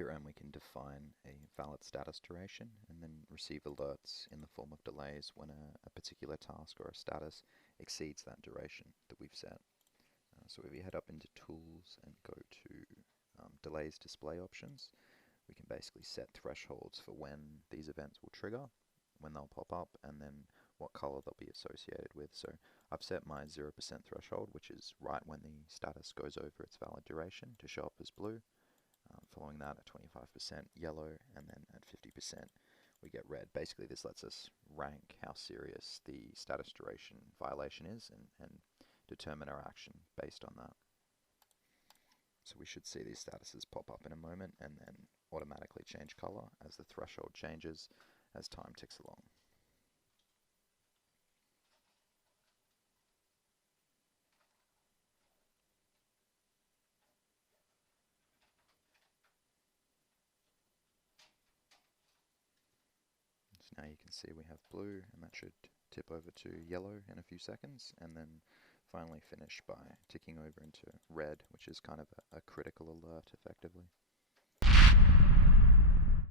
Pitram, we can define a valid status duration and then receive alerts in the form of delays when a particular task or a status exceeds that duration that we've set. So if we head up into Tools and go to Delays Display Options, we can basically set thresholds for when these events will trigger, when they'll pop up, and then what color they'll be associated with. So I've set my 0% threshold, which is right when the status goes over its valid duration, to show up as blue. Following that at 25% yellow, and then at 50% we get red. Basically this lets us rank how serious the status duration violation is and determine our action based on that. So we should see these statuses pop up in a moment and then automatically change color as the threshold changes as time ticks along. So now you can see we have blue, and that should tip over to yellow in a few seconds, and then finally finish by ticking over into red, which is kind of a critical alert effectively.